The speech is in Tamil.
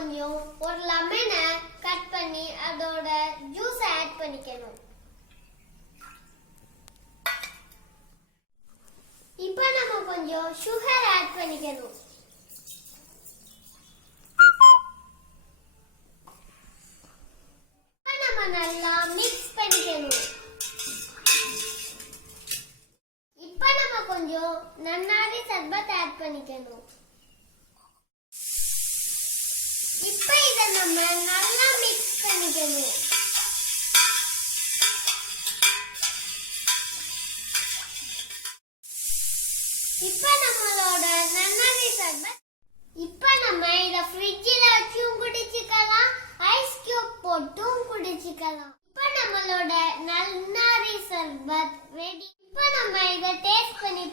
கொஞ்சம் ஒரு லெமனை கட் பண்ணி அதோட ஜூஸ் ஆட் பண்ணிக்கணும். இப்போ நம்ம கொஞ்சம் சுகர் ஆட் பண்ணிக்கணும். இப்போ நம்ம நல்லா மிக்ஸ் பண்ணிக்கணும். இப்போ நம்ம கொஞ்சம் நன்னாரி சர்பத் ஆட் பண்ணிக்கணும். இப்போ இத நம்ம நல்லா மிக்ஸ் பண்ணிக்கணும். இப்போ நம்மளோட நன்னாரி சர்பத் இப்போ நம்ம இத ஃப்ரிட்ஜ்ல வச்சும் குடிச்சிக்கலாம், ஐஸ் கியூப் போட்டும் குடிச்சிக்கலாம். இப்போ நம்மளோட நன்னாரி சர்பத் ரெடி. இப்போ நம்ம இத டேஸ்ட் பண்ணி